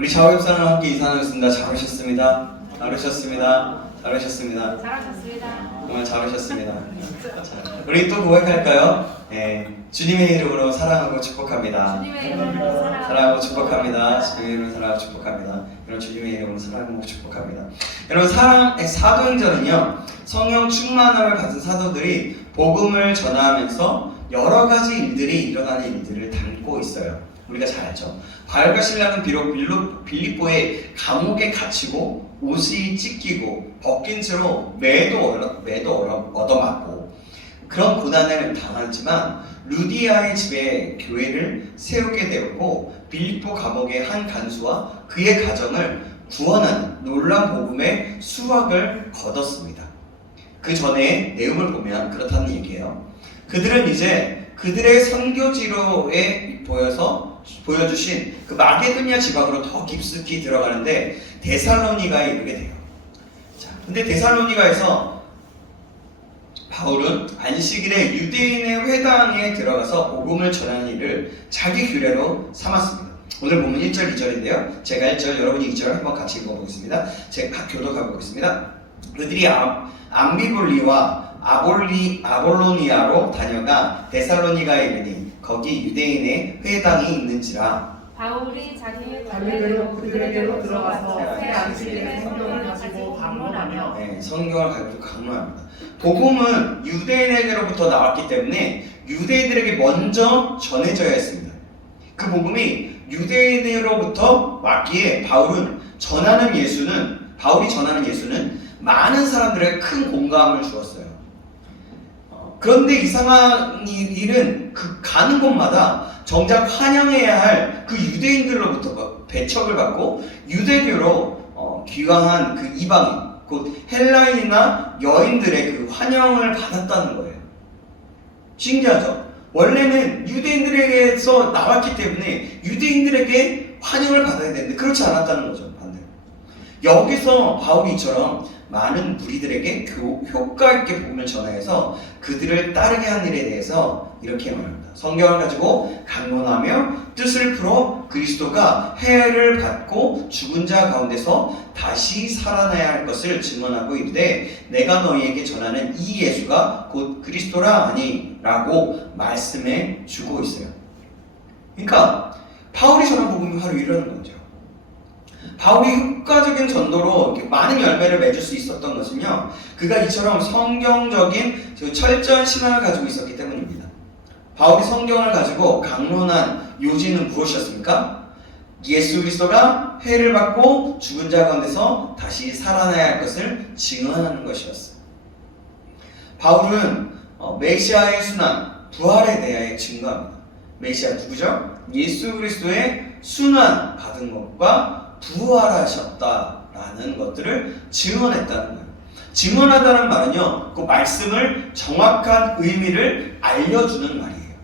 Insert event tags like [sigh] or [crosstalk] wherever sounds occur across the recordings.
우리 좌우협상을 함께 인사하겠습니다. 잘 오셨습니다. 잘 오셨습니다. 잘 오셨습니다. 잘하셨습니다. 정말 잘 오셨습니다. 자, 우리 또 고백할까요? 네, 주님의 이름으로 사랑하고 축복합니다. 주님의 이름으로 사랑. 사랑하고 축복합니다. 주님의 이름으로 사랑하고 축복합니다. 여러분 주님의 이름으로 사랑하고 축복합니다. 여러분 사랑 사도행전은요 성령 충만함을 가진 사도들이 복음을 전하면서 여러 가지 일들이 일어나는 일들을 담고 있어요. 우리가 잘 알죠. 바울과 신라는 비록 빌립보의 감옥에 갇히고 옷이 찢기고 벗긴 채로 매도 얻어- 매도 얻어- 얻어맞고 그런 고난을 당하지만 루디아의 집에 교회를 세우게 되었고 빌립보 감옥의 한 간수와 그의 가정을 구원하는 놀란 복음의 수확을 거뒀습니다. 그 전에 내용을 보면 그렇다는 얘기예요. 그들은 이제 그들의 선교지로에 보여서 보여주신 그 마게도니아 지방으로 더 깊숙이 들어가는데 데살로니가에 이르게 돼요. 자, 근데 데살로니가에서 바울은 안식일에 유대인의 회당에 들어가서 복음을 전하는 일을 자기 규례로 삼았습니다. 오늘 보면 1절, 2절인데요. 제가 1절, 여러분이 2절 한번 같이 읽어보겠습니다. 제가 교독하고 보겠습니다. 그들이 암, 암비볼리와 아볼리, 아볼로니아로 다녀가 데살로니가에 이르니 거기 유대인의 회당이 있는지라 바울이 자기 자기들로 그들에게로 들어가서 새 안식일에 성경을 가지고 방문하며 네, 성경을 가지고 강론합니다. 복음은 유대인에게로부터 나왔기 때문에 유대인들에게 먼저 전해져야 했습니다. 그 복음이 유대인으로부터 왔기에 바울은 전하는 예수는 바울이 전하는 예수는 많은 사람들에게 큰 공감을 주었어요. 어, 그런데 이상한 이- 일은 그 가는 곳마다 정작 환영해야 할 그 유대인들로부터 배척을 받고 유대교로 어, 귀화한 그 이방인 곧 헬라인이나 여인들의 그 환영을 받았다는 거예요. 신기하죠? 원래는 유대인들에게서 나왔기 때문에 유대인들에게 환영을 받아야 되는데 그렇지 않았다는 거죠. 여기서 바울이처럼 많은 무리들에게 교- 효과 있게 복음을 전해서 그들을 따르게 한 일에 대해서 이렇게 말합니다. 성경을 가지고 강론하며 뜻을 풀어 그리스도가 해를 받고 죽은 자 가운데서 다시 살아나야 할 것을 증언하고 이르되 내가 너희에게 전하는 이 예수가 곧 그리스도라 하니라고 말씀해 주고 있어요. 그러니까 바울이 전한 복음이 바로 이러는 거죠. 바울이 효과적인 전도로 많은 열매를 맺을 수 있었던 것은요, 그가 이처럼 성경적인 그 철저한 신앙을 가지고 있었기 때문입니다. 바울이 성경을 가지고 강론한 요지는 무엇이었습니까? 예수 그리스도가 해를 받고 죽은 자 가운데서 다시 살아나야 할 것을 증언하는 것이었어요. 바울은 어, 메시아의 순환, 부활에 대하여 증거합니다. 메시아 누구죠? 예수 그리스도의 순환 받은 것과 부활하셨다라는 것들을 증언했다는 거예요. 증언하다는 말은요, 그 말씀을 정확한 의미를 알려주는 말이에요.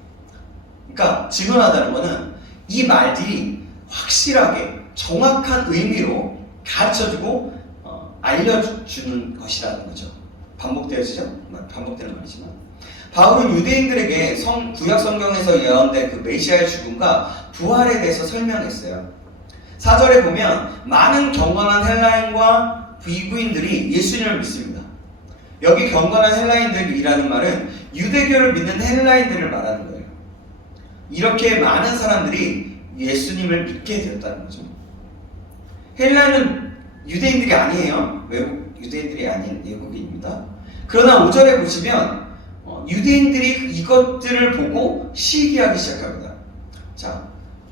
그러니까 증언하다는 것은 이 말들이 확실하게 정확한 의미로 가르쳐주고 어, 알려주는 것이라는 거죠. 반복되어지죠? 반복되는 말이지만. 바울은 유대인들에게 성, 구약 성경에서 예언된 그 메시아의 죽음과 부활에 대해서 설명했어요. 사절에 보면 많은 경건한 헬라인과 비구인들이 예수님을 믿습니다. 여기 경건한 헬라인들이라는 말은 유대교를 믿는 헬라인들을 말하는 거예요. 이렇게 많은 사람들이 예수님을 믿게 되었다는 거죠. 헬라는 유대인들이 아니에요. 외국 유대인들이 아닌 외국인입니다. 그러나 5절에 보시면 어, 유대인들이 이것들을 보고 시기하기 시작합니다.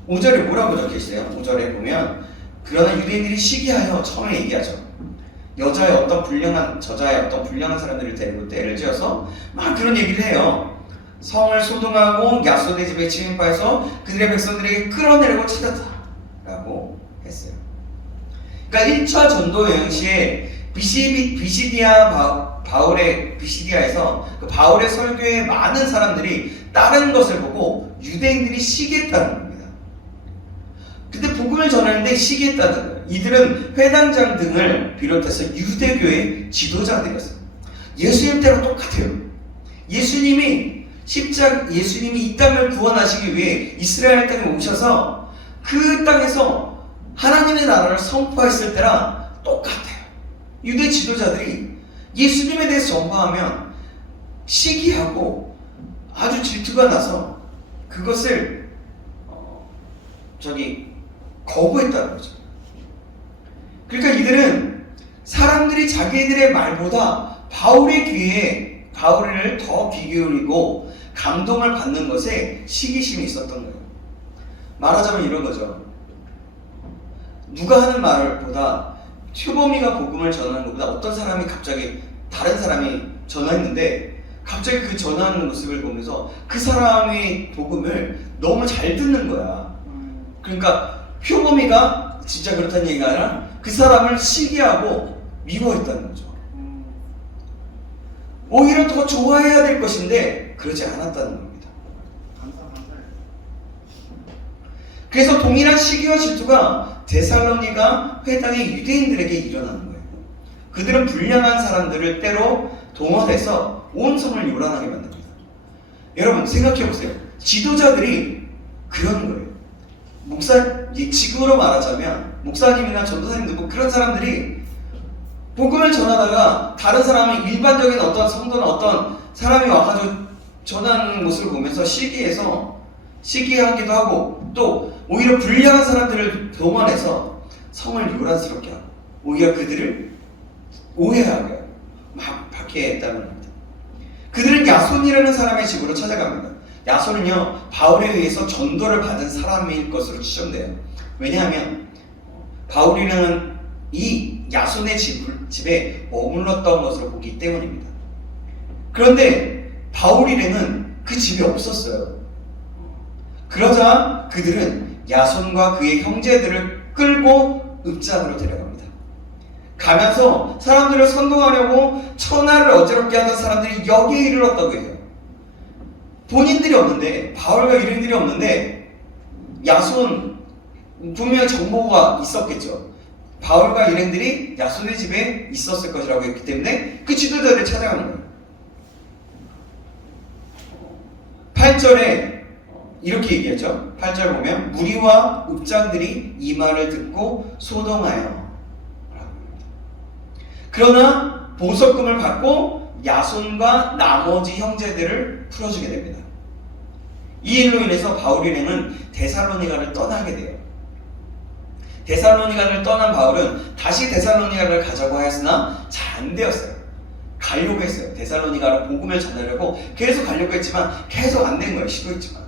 자, 5절에 뭐라고 적혀 있어요? 5절에 보면 그러나 유대인들이 시기하여 처음에 얘기하죠. 여자의 어떤 불량한 저자의 어떤 불량한 사람들을 데리고 때를 지어서 막 그런 얘기를 해요. 성을 소동하고 야소대 집에 침입해서 그들의 백성들에게 끌어내려고 찾았다라고 했어요. 그러니까 1차 전도 여행 시에 비시비, 비시디아 바, 바울의 비시디아에서 그 바울의 설교에 많은 사람들이 다른 것을 보고 유대인들이 시기했다는. 근데 복음을 전하는데 시기했다는 거예요. 이들은 회당장 등을 비롯해서 유대교의 지도자들이었어요. 예수님 때랑 똑같아요. 예수님이 십자 예수님이 이 땅을 구원하시기 위해 이스라엘 땅에 오셔서 그 땅에서 하나님의 나라를 선포했을 때랑 똑같아요. 유대 지도자들이 예수님에 대해서 전파하면 시기하고 아주 질투가 나서 그것을 어, 저기 거부했다는 거죠. 그러니까 이들은 사람들이 자기들의 말보다 바울의 귀에 바울을 더귀 기울이고 감동을 받는 것에 시기심이 있었던 거예요. 말하자면 이런 거죠. 누가 하는 말보다 튜범이가 복음을 전하는 것보다 어떤 사람이 갑자기 다른 사람이 전했는데 갑자기 그 전하는 모습을 보면서 그 사람의 복음을 너무 잘 듣는 거야. 그러니까 효범이가 진짜 그렇다는 얘기가 아니라 그 사람을 시기하고 미워했다는 거죠. 오히려 더 좋아해야 될 것인데 그러지 않았다는 겁니다. 그래서 동일한 시기와 질투가 데살로니가 회당의 유대인들에게 일어나는 거예요. 그들은 불량한 사람들을 때로 동원해서 온 성을 요란하게 만듭니다. 여러분 생각해 보세요. 지도자들이 그런 거예요. 목사 이 지금으로 말하자면 목사님이나 전도사님 누구 그런 사람들이 복음을 전하다가 다른 사람이 일반적인 어떤 성도나 어떤 사람이 와가지고 전하는 모습을 보면서 시기해서 시기하기도 하고 또 오히려 불량한 사람들을 동원해서 성을 요란스럽게 하고 오히려 그들을 오해하게 막 받게 했다는 겁니다. 그들은 야손이라는 사람의 집으로 찾아갑니다. 야손은요 바울에 의해서 전도를 받은 사람일 것으로 추정돼요. 왜냐하면 바울이라는 이 야손의 집, 집에 머물렀던 것으로 보기 때문입니다. 그런데 바울 일행은 그 집이 없었어요. 그러자 그들은 야손과 그의 형제들을 끌고 읍장으로 데려갑니다. 가면서 사람들을 선동하려고 천하를 어지럽게 하던 사람들이 여기에 이르렀다고 해요. 본인들이 없는데 바울과 일행들이 없는데 야손 분명 정보가 있었겠죠. 바울과 일행들이 야손의 집에 있었을 것이라고 했기 때문에 그 지도자를 찾아가는 거예요. 8절에 이렇게 얘기하죠. 8절 보면 무리와 읍장들이 이 말을 듣고 소동하여. 그러나 보석금을 받고 야손과 나머지 형제들을 풀어주게 됩니다. 이 일로 인해서 바울 일행은 데살로니가를 떠나게 돼요. 데살로니가를 떠난 바울은 다시 데살로니가를 가자고 하였으나 잘 안 되었어요. 가려고 했어요. 데살로니가로 복음을 전하려고 계속 가려고 했지만 계속 안 된 거예요. 시도했지만.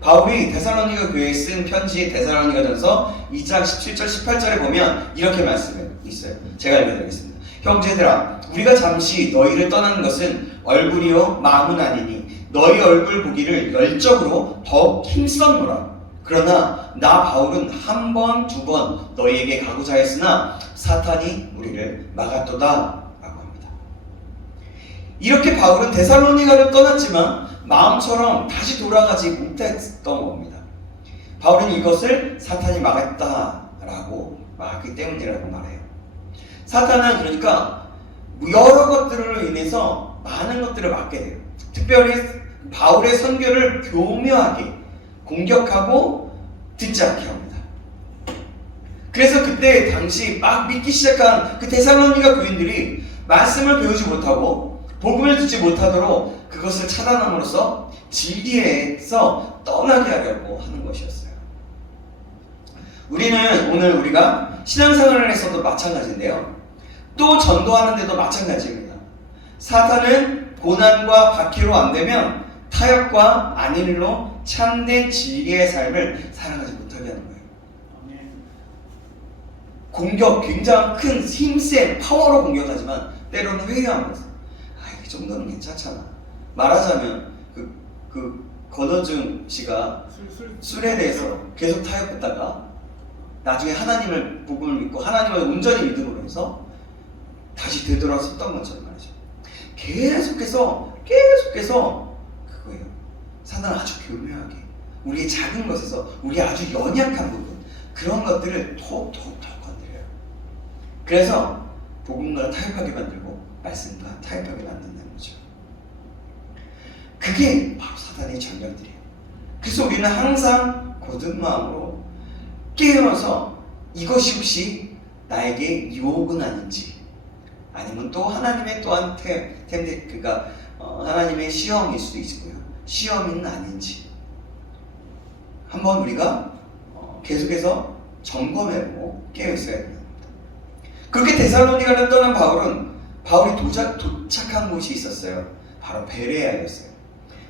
바울이 데살로니가 교회에 쓴 편지 데살로니가 전서 2장 17절 18절에 보면 이렇게 말씀이 있어요. 제가 읽어드리겠습니다. 형제들아 우리가 잠시 너희를 떠나는 것은 얼굴이요 마음은 아니니 너희 얼굴 보기를 열정으로 더욱 힘썼노라. 그러나 나 바울은 한 번, 두 번 너희에게 가고자 했으나 사탄이 우리를 막았도다. 라고 합니다. 이렇게 바울은 데살로니가를 떠났지만 마음처럼 다시 돌아가지 못했던 겁니다. 바울은 이것을 사탄이 막았다라고 말했기 때문이라고 말해요. 사탄은 그러니까 여러 것들로 인해서 많은 것들을 막게 돼요. 특별히 바울의 선교를 교묘하게 공격하고 듣지 않게 합니다. 그래서 그때 당시 막 믿기 시작한 그 데살로니가 교인들이 말씀을 배우지 못하고 복음을 듣지 못하도록 그것을 차단함으로써 진리에서 떠나게 하려고 하는 것이었어요. 우리는 오늘 우리가 신앙생활에서도 마찬가지인데요. 또 전도하는데도 마찬가지입니다. 사탄은 고난과 박해로 안 되면 타협과 안일로 참된 진리의 삶을 살아가지 못하게 하는 거예요. 공격 굉장히 큰 힘센 파워로 공격하지만 때로는 회의하면서 아, 이 정도는 괜찮잖아. 말하자면 그, 그 권어준 씨가 술에 대해서 계속 타협했다가 나중에 하나님을 복음을 믿고 하나님을 온전히 믿음으로 해서 다시 되돌아섰던 것처럼 말이죠. 계속해서 계속해서 그거예요. 사단 아주 교묘하게 우리의 작은 것에서 우리 아주 연약한 부분 그런 것들을 톡톡톡 건드려요. 그래서 복음과 타협하게 만들고 말씀과 타협하게 만든다는 거죠. 그게 바로 사단의 전략들이에요. 그래서 우리는 항상 고든 마음으로 깨어서 이것이 혹시 나에게 유혹은 아닌지 아니면 또 하나님의 또한 템, 템 그가 어, 하나님의 시험일 수도 있고요. 시험은 아닌지 한번 우리가 어, 계속해서 점검해보고 깨어 있어야 됩니다. 그렇게 데살로니가를 떠난 바울은 바울이 도착, 도착한 곳이 있었어요. 바로 베레아였어요.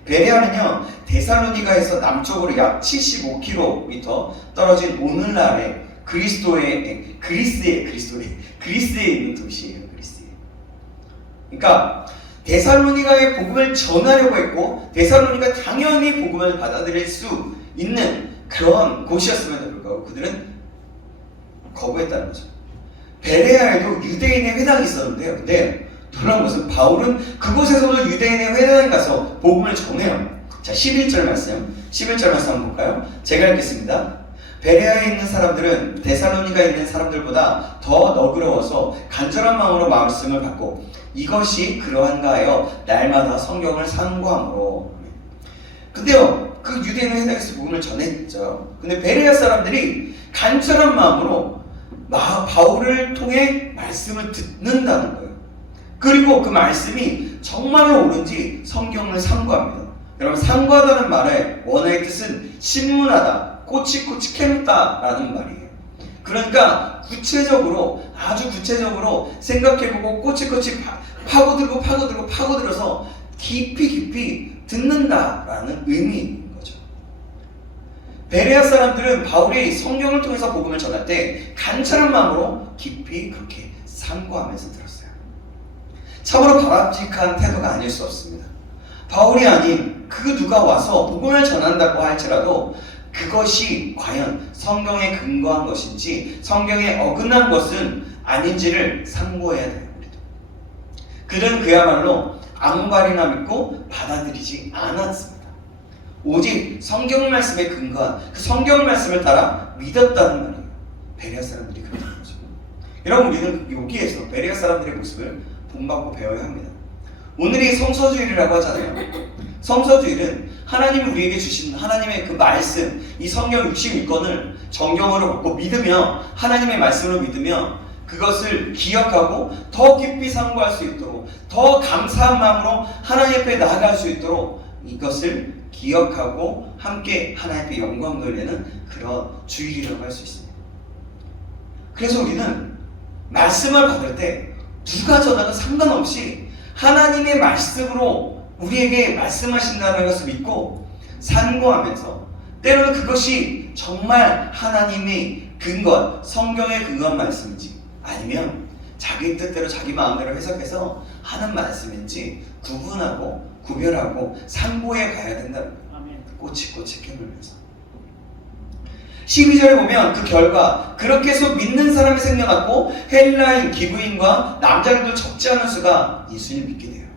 베레아는요 데살로니가에서 남쪽으로 약 75km 떨어진 오늘날의 그리스도의 그리스의 그리스도의 그리스에 있는 도시예요. 그러니까 데살로니가에 복음을 전하려고 했고 데살로니가 당연히 복음을 받아들일 수 있는 그런 곳이었음에도 불구하고 그들은 거부했다는 거죠. 베레아에도 유대인의 회당이 있었는데요. 근데 놀라운 것은 바울은 그곳에서도 유대인의 회당에 가서 복음을 전해요. 자, 11절 말씀. 11절 말씀 한번 볼까요? 제가 읽겠습니다. 베레아에 있는 사람들은 데살로니가에 있는 사람들보다 더 너그러워서 간절한 마음으로 말씀을 받고 이것이 그러한가 하여 날마다 성경을 상고함으로. 근데요 그 유대인 회당에서 복음을 전했죠. 근데 베레아 사람들이 간절한 마음으로 마, 바울을 통해 말씀을 듣는다는 거예요. 그리고 그 말씀이 정말로 옳은지 성경을 상고합니다. 여러분 상고하다는 말의 원어의 뜻은 신문하다 꼬치꼬치 캐묻다라는 말이에요. 그러니까 구체적으로 아주 구체적으로 생각해보고 꼬치꼬치 파, 파고들고 파고들고 파고들어서 깊이 깊이 듣는다라는 의미인 거죠. 베레아 사람들은 바울이 성경을 통해서 복음을 전할 때 간절한 마음으로 깊이 그렇게 상고하면서 들었어요. 참으로 바람직한 태도가 아닐 수 없습니다. 바울이 아닌 그 누가 와서 복음을 전한다고 할지라도 그것이 과연 성경에 근거한 것인지 성경에 어긋난 것은 아닌지를 상고해야 돼요. 우리도. 그는 그야말로 아무 말이나 믿고 받아들이지 않았습니다. 오직 성경 말씀에 근거한 그 성경 말씀을 따라 믿었다는 말이에요. 베레아 사람들이 그렇다는 거죠. 여러분 우리는 여기에서 베레아 사람들의 모습을 본받고 배워야 합니다. 오늘이 성서주일이라고 하잖아요. 성서주일은 하나님이 우리에게 주신 하나님의 그 말씀, 이 성경 66권을 정경으로 받고 믿으며 하나님의 말씀으로 믿으며 그것을 기억하고 더 깊이 상고할 수 있도록 더 감사한 마음으로 하나님 앞에 나아갈 수 있도록 이것을 기억하고 함께 하나님 앞에 영광 돌리는 그런 주일이라고 할 수 있습니다. 그래서 우리는 말씀을 받을 때 누가 전하든 상관없이 하나님의 말씀으로 우리에게 말씀하신다는 것을 믿고 산고하면서 때로는 그것이 정말 하나님의 근거, 성경의 근거한 말씀인지 아니면 자기 뜻대로 자기 마음대로 해석해서 하는 말씀인지 구분하고 구별하고 상고해 가야 된다는 거예요. 꼬치꼬치 깨물면서 12절에 보면 그 결과 그렇게 해서 믿는 사람이 생겨났고 헬라인 기부인과 남자들도 적지 않은 수가 예수님을 믿게 돼요.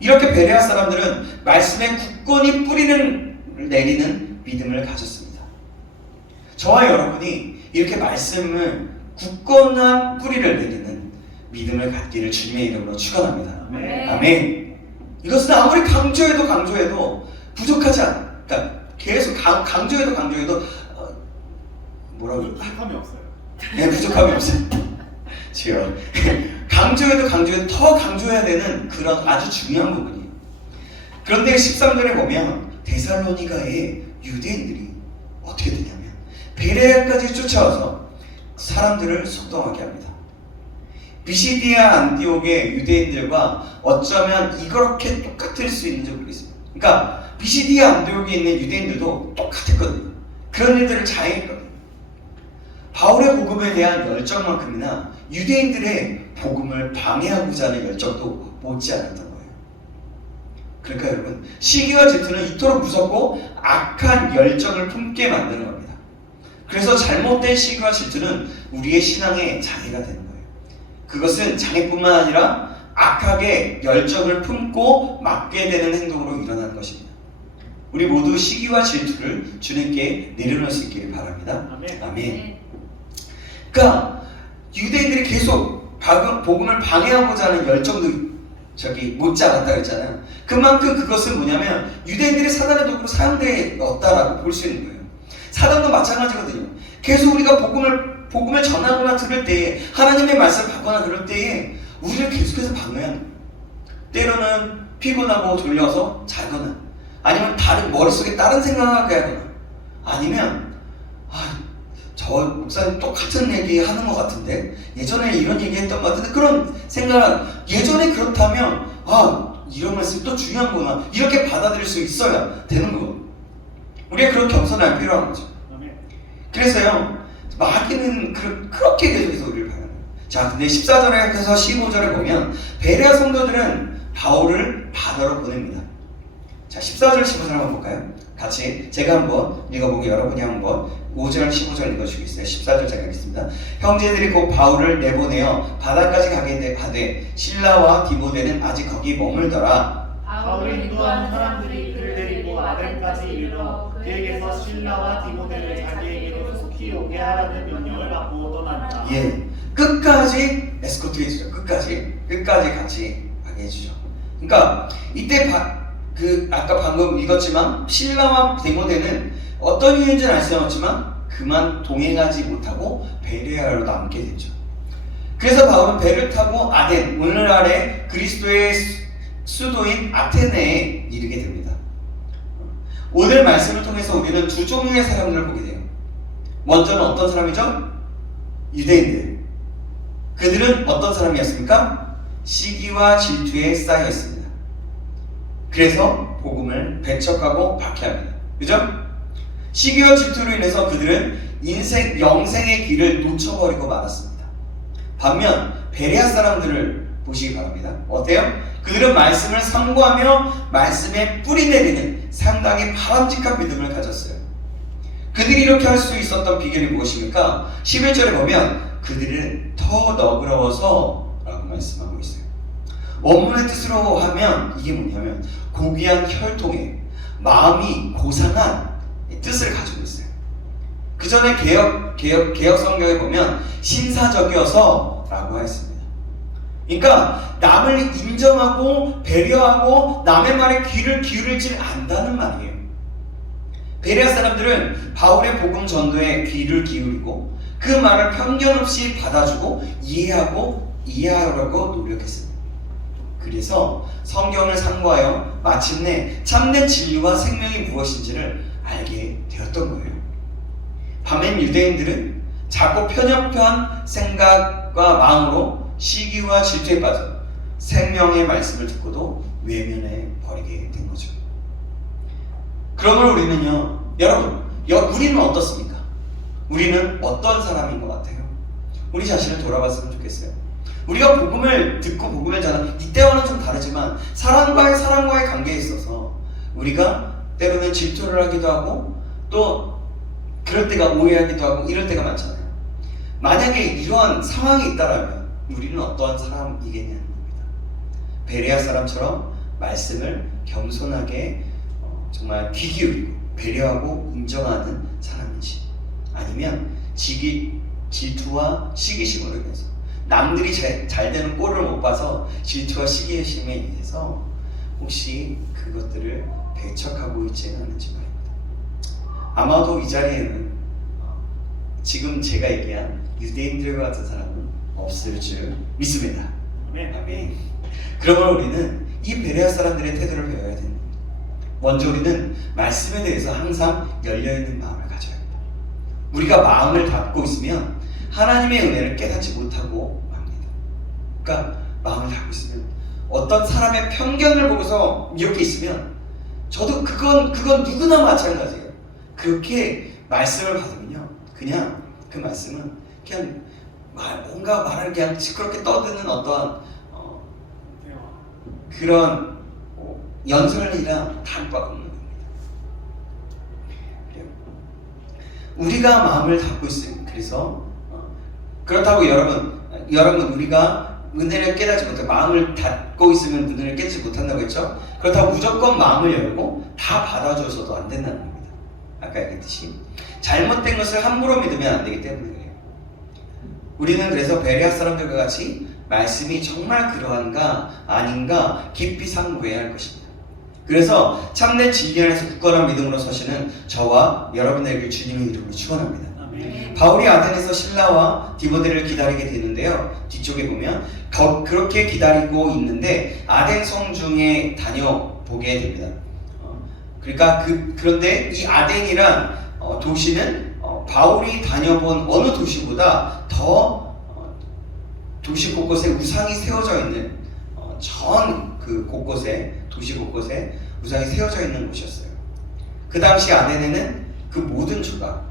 이렇게 베레아 사람들은 말씀에 굳건히 뿌리는 내리는 믿음을 가졌습니다. 저와 여러분이 이렇게 말씀을 굳건한 뿌리를 내리는 믿음을 갖기를 주님의 이름으로 축원합니다. 아멘. 아멘. 이것은 아무리 강조해도 강조해도 부족하지 않아. 그러니까 계속 강, 강조해도 강조해도 어, 뭐라고? 부족함이 없어요. 네, 부족함이 없어요. [laughs] 주여. 강조해도 강조해도 더 강조해야 되는 그런 아주 중요한 부분이에요. 그런데 13절에 보면 데살로니가의 유대인들이 어떻게 되냐면 베레아까지 쫓아와서 사람들을 속동하게 합니다. 비시디아 안디옥의 유대인들과 어쩌면 이렇게 똑같을 수 있는지 모르겠습니다. 그러니까 비시디아 안디옥에 있는 유대인들도 똑같았거든요. 그런 일들을 자행했거든요. 바울의 복음에 대한 열정만큼이나 유대인들의 복음을 방해하고자 하는 열정도 못지 않았던 거예요. 그러니까 여러분 시기와 질투는 이토록 무섭고 악한 열정을 품게 만드는 겁니다. 그래서 잘못된 시기와 질투는 우리의 신앙의 장애가 되는 거예요. 그것은 장애뿐만 아니라 악하게 열정을 품고 맡게 되는 행동으로 일어나는 것입니다. 우리 모두 시기와 질투를 주님께 내려놓을 수 있기를 바랍니다. 아멘. 아멘. 네. 그러니까 유대인들이 계속 방- 복음을 방해하고자 하는 열정도 저기 못지 않았다 그랬잖아요. 그만큼 그것은 뭐냐면 유대인들이 사단의 도구로 사용되었다라고 볼 수 있는 거예요. 사단도 마찬가지거든요. 계속 우리가 복음을 복음을 전하거나 들을 때에 하나님의 말씀을 받거나 그럴 때에 우리를 계속해서 방해하는 거예요. 때로는 피곤하고 졸려서 자거나 아니면 다른 머릿속에 다른 생각을 하게 하거나 아니면 아, 저 목사님 똑같은 얘기 하는 것 같은데 예전에 이런 얘기 했던 것 같은데 그런 생각을 예전에 그렇다면 아 이런 말씀이 또 중요한구나. 이렇게 받아들일 수 있어야 되는 거고 우리가 그런 겸손함이 필요한 거죠. 그래서요 마귀는 그, 그렇게 계속해서 우리를 거예요. 자 근데 14절에서 15절에 보면 베레아 성도들은 바울을 바다로 보냅니다. 자 14절 15절 한번 볼까요? 같이 제가 한번 읽어보고 여러분이 한번 5절 15절 읽어주시겠어요? 14절 제가 읽겠습니다 형제들이 곧 바울을 내보내어 바다까지 가게 되- 가되 신라와 디모데는 아직 거기 머물더라 바울을 인도하는 사람들이 그를 데리고 아덴까지 이르러 그에게서 신라와 디모데를 자기에게로 속히 오게 하라는 명령을 받고 떠난다. 예, 끝까지 에스코트 해주죠. 끝까지, 끝까지 같이 가게 해주죠. 그러니까 이때 바, 그 아까 방금 읽었지만 신라와 데모데는 어떤 이유인지는 알수 없지만 그만 동행하지 못하고 베레아로 남게 되죠. 그래서 바울은 배를 타고 아덴 오늘날의 그리스도의 수- 수도인 아테네에 이르게 됩니다. 오늘 말씀을 통해서 우리는 두 종류의 사람들을 보게 돼요. 먼저는 어떤 사람이죠? 유대인들. 그들은 어떤 사람이었습니까? 시기와 질투에 쌓여 있습니다. 그래서 복음을 배척하고 박해합니다. 그죠? 시기와 질투로 인해서 그들은 인생, 영생의 길을 놓쳐버리고 말았습니다. 반면 베레아 사람들을 보시기 바랍니다. 어때요? 그들은 말씀을 상고하며 말씀에 뿌리 내리는 상당히 바람직한 믿음을 가졌어요. 그들이 이렇게 할 수 있었던 비결이 무엇입니까? 11절에 보면 그들은 더 너그러워서 라고 말씀하고 있어요. 원문의 뜻으로 하면 이게 뭐냐면 고귀한 혈통에 마음이 고상한 뜻을 가지고 있어요. 그 전에 개혁, 개혁, 개혁 성경에 보면 신사적이어서 라고 했습니다. 그러니까 남을 인정하고 배려하고 남의 말에 귀를 기울이지 않는다는 말이에요. 베레아 사람들은 바울의 복음 전도에 귀를 기울이고 그 말을 편견 없이 받아주고 이해하고 이해하려고 노력했습니다. 그래서 성경을 상고하여 마침내 참된 진리와 생명이 무엇인지를 알게 되었던 거예요. 반면 유대인들은 자꾸 편협한 생각과 마음으로 시기와 질투에 빠져 생명의 말씀을 듣고도 외면해 버리게 된 거죠. 그러므로 우리는요, 여러분, 여, 우리는 어떻습니까? 우리는 어떤 사람인 것 같아요? 우리 자신을 돌아봤으면 좋겠어요. 우리가 복음을 듣고 복음을 전한 이때와는 좀 다르지만 사람과의 사람과의 관계에 있어서 우리가 때로는 질투를 하기도 하고 또 그럴 때가 오해하기도 하고 이럴 때가 많잖아요. 만약에 이러한 상황이 있다라면 우리는 어떠한 사람이겠냐는 겁니다. 베레아 사람처럼 말씀을 겸손하게 어, 정말 귀 기울이고 배려하고 인정하는 사람인지 아니면 지기 질투와 시기심으로 인해서 남들이 잘, 잘 되는 꼴을 못 봐서 질투와 시기심에 의해서 혹시 그것들을 배척하고 있지는 않은지 말입니다. 아마도 이 자리에는 어, 지금 제가 얘기한 유대인들과 같은 사람은 없을 줄 믿습니다. 아멘. 아멘. 그러면 우리는 이 베레아 사람들의 태도를 배워야 됩니다. 먼저 우리는 말씀에 대해서 항상 열려있는 마음을 가져야 합니다. 우리가 마음을 닫고 있으면 하나님의 은혜를 깨닫지 못하고 맙니다. 그러니까 마음을 닫고 있으면 어떤 사람의 편견을 보고서 이렇게 있으면 저도 그건 그건 누구나 마찬가지예요. 그렇게 말씀을 받으면요, 그냥 그 말씀은 그냥 말, 뭔가 말을 그냥 시끄럽게 떠드는 어떠한 어. 그런 어, 연설이랑 없는 겁니다. 그래요. 우리가 마음을 닫고 있어요. 그래서 어, 그렇다고 여러분, 여러분 우리가 은혜를 깨닫지 못해 마음을 닫고 있으면 은혜를 깨닫지 못한다고 했죠. 그렇다고 무조건 마음을 열고 다 받아줘서도 안 된다는 겁니다. 아까 얘기했듯이 잘못된 것을 함부로 믿으면 안 되기 때문에 그래요. 우리는 그래서 베레아 사람들과 같이 말씀이 정말 그러한가 아닌가 깊이 상고해야 할 것입니다. 그래서 참된 진리 안에서 굳건한 믿음으로 서시는 저와 여러분들에게 주님의 이름으로 축원합니다. 바울이 아덴에서 신라와 디모데를 기다리게 되는데요. 뒤쪽에 보면 거- 그렇게 기다리고 있는데 아덴 성 중에 다녀보게 됩니다. 어, 그러니까 그, 그런데 이 아덴이란 어, 도시는 어, 바울이 다녀본 어느 도시보다 더 어, 도시 곳곳에 우상이 세워져 있는 어, 전그 곳곳에 도시 곳곳에 우상이 세워져 있는 곳이었어요. 그 당시 아덴에는 그 모든 조각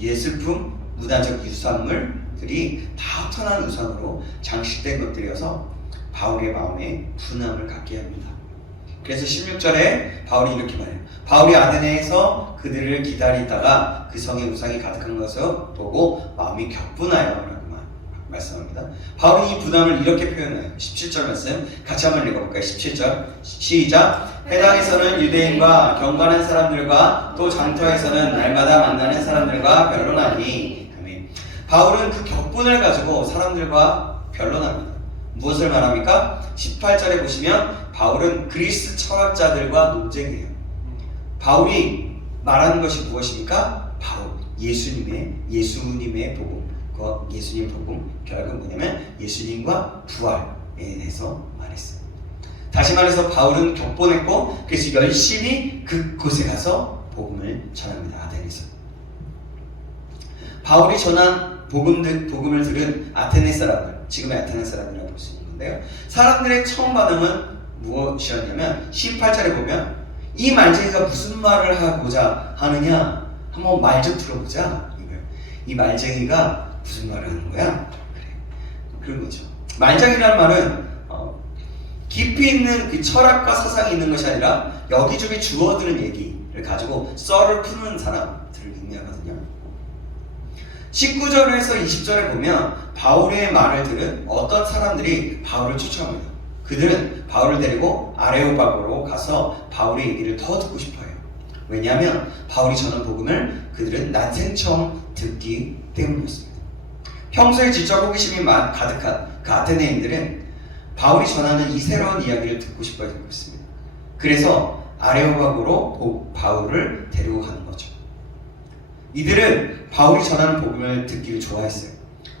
예술품, 문화적 유산물들이 다 흩어난 우상으로 장식된 것들이어서 바울의 마음에 분함을 갖게 합니다. 그래서 16절에 바울이 이렇게 말해요. 바울이 아테네에서 그들을 기다리다가 그 성에 우상이 가득한 것을 보고 마음이 격분하여 라고 말- 말씀합니다. 바울이 이 부담을 이렇게 표현해요. 17절 말씀 같이 한번 읽어볼까요? 17절 시작 해당에서는 유대인과 경건한 사람들과 또 장터에서는 날마다 만나는 사람들과 변론하니 아멘. 바울은 그 격분을 가지고 사람들과 변론합니다. 무엇을 말합니까? 18절에 보시면 바울은 그리스 철학자들과 논쟁해요. 바울이 말하는 것이 무엇입니까? 바로 예수님의 예수님의 복음, 그 예수님 복음 결국 뭐냐면 예수님과 부활에 대해서 말했어요. 다시 말해서 바울은 격분했고 그래서 열심히 그곳에 가서 복음을 전합니다. 아덴에서. 바울이 전한 복음들, 복음을 들은 아테네 사람들, 지금의 아테네 사람이라고 볼 수 있는 건데요. 사람들의 처음 반응은 무엇이었냐면 18절에 보면 이 말쟁이가 무슨 말을 하고자 하느냐 한번 말 좀 들어보자 이거예요. 이 말쟁이가 무슨 말을 하는 거야? 그래 그런 거죠. 말쟁이라는 말은 어, 깊이 있는 그 철학과 사상이 있는 것이 아니라 여기저기 주워드는 얘기를 가지고 썰을 푸는 사람들을 의미하거든요. 19절에서 20절에 보면 바울의 말을 들은 어떤 사람들이 바울을 추천합니다. 그들은 바울을 데리고 아레오바고로 가서 바울의 얘기를 더 듣고 싶어요. 왜냐하면 바울이 전한 복음을 그들은 난생 처음 듣기 때문이었습니다. 평소에 지적 호기심이 많- 가득한 그 아테네인들은 바울이 전하는 이 새로운 이야기를 듣고 싶어 하고 있습니다. 그래서 아레오바고로 보- 바울을 데리고 가는 거죠. 이들은 바울이 전하는 복음을 듣기를 좋아했어요.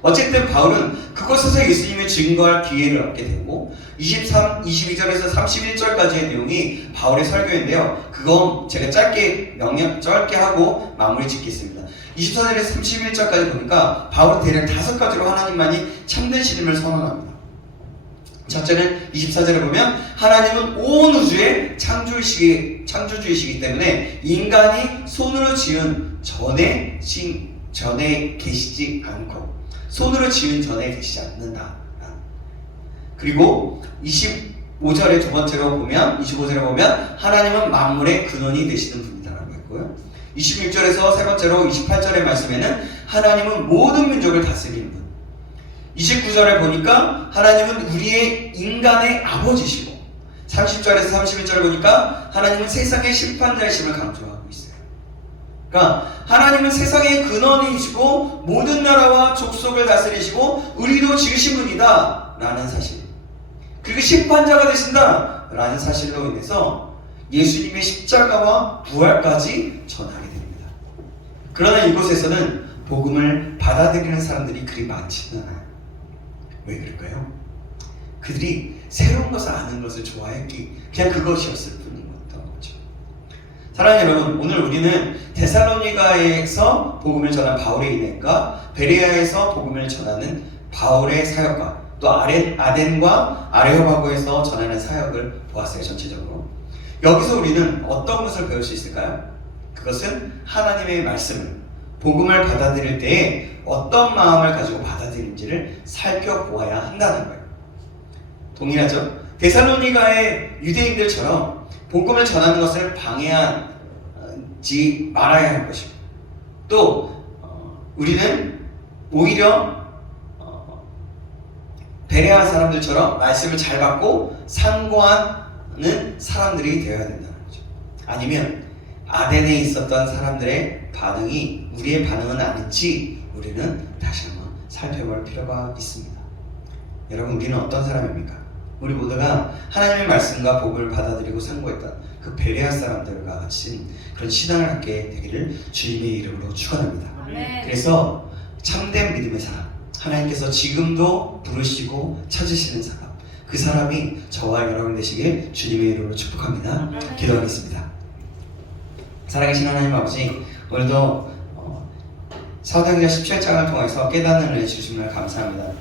어쨌든 바울은 그곳에서 예수님의 증거할 기회를 얻게 되고 23, 22절에서 31절까지의 내용이 바울의 설교인데요. 그건 제가 짧게 명령 짧게 하고 마무리 짓겠습니다. 24절에서 31절까지 보니까 바울은 대략 다섯 가지로 하나님만이 참된 신임을 선언합니다. 첫째는 24절에 보면 하나님은 온 우주의 창조이시기, 창조주이시기 때문에 인간이 손으로 지은 전에 신, 전에 계시지 않고 손으로 지은 전에 계시지 않는다. 그리고 25절의 두 번째로 보면 25절에 보면 하나님은 만물의 근원이 되시는 분이다라고 했고요. 26절에서 세 번째로 28절의 말씀에는 하나님은 모든 민족을 다스리는 분. 29절에 보니까 하나님은 우리의 인간의 아버지시고 30절에서 31절 보니까 하나님은 세상의 심판자이심을 강조하고 있어요. 그러니까 하나님은 세상의 근원이시고 모든 나라와 족속을 다스리시고 우리도 지으신 분이다 라는 사실 그리고 심판자가 되신다 라는 사실로 인해서 예수님의 십자가와 부활까지 전하게 됩니다. 그러나 이곳에서는 복음을 받아들이는 사람들이 그리 많지는 않아요. 왜 그럴까요? 그들이 새로운 것을 아는 것을 좋아했기 그냥 그것이었을 뿐이었던 거죠. 사랑하는 여러분, 오늘 우리는 데살로니가에서 복음을 전한 바울의 인행과 베레아에서 복음을 전하는 바울의 사역과 또 아렌, 아덴과 아레오바고에서 전하는 사역을 보았어요 전체적으로. 여기서 우리는 어떤 것을 배울 수 있을까요? 그것은 하나님의 말씀을 복음을 받아들일 때에 어떤 마음을 가지고 받아들인지를 살펴보아야 한다는 거예요. 동일하죠? 데살로니가의 유대인들처럼 복음을 전하는 것을 방해하지 말아야 할 것이고 또 어, 우리는 오히려 어, 베레아 사람들처럼 말씀을 잘 받고 상고하는 사람들이 되어야 된다는 거죠. 아니면 아덴에 있었던 사람들의 반응이 우리의 반응은 아닌지 우리는 다시 한번 살펴볼 필요가 있습니다. 여러분 우리는 어떤 사람입니까? 우리 모두가 하나님의 말씀과 복음을 받아들이고 상고했던 그 베레아 사람들과 같이 그런 신앙을 갖게 되기를 주님의 이름으로 축원합니다. 그래서 참된 믿음의 사람, 하나님께서 지금도 부르시고 찾으시는 사람, 그 사람이 저와 여러분 되시길 주님의 이름으로 축복합니다. 기도하겠습니다. 살아계신 하나님 아버지, 오늘도 어, 사도행전 17장을 통해서 깨닫는 주심을 감사합니다.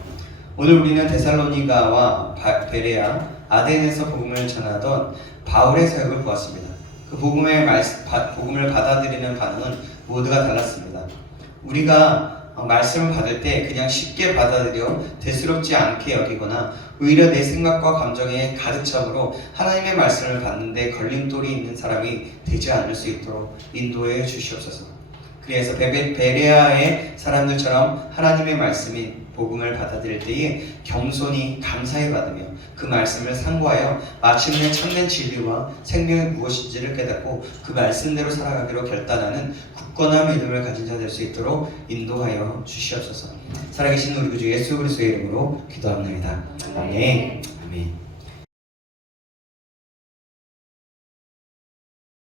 오늘 우리는 데살로니가와 바- 베레아, 아덴에서 복음을 전하던 바울의 사역을 보았습니다. 그 복음의 말, 바- 복음을 받아들이는 반응은 모두가 달랐습니다. 우리가 어, 말씀을 받을 때 그냥 쉽게 받아들여 대수롭지 않게 여기거나 오히려 내 생각과 감정에 가득 참으로 하나님의 말씀을 받는데 걸림돌이 있는 사람이 되지 않을 수 있도록 인도해 주시옵소서. 그래서 베베, 베레아의 사람들처럼 하나님의 말씀인 복음을 받아들일 때에 겸손히 감사히 받으며 그 말씀을 상고하여 마침내 참된 진리와 생명이 무엇인지를 깨닫고 그 말씀대로 살아가기로 결단하는 굳건한 믿음을 가진 자 될 수 있도록 인도하여 주시옵소서. 살아계신 우리 구주 예수 그리스도의 이름으로 기도합니다. 아멘. 아멘.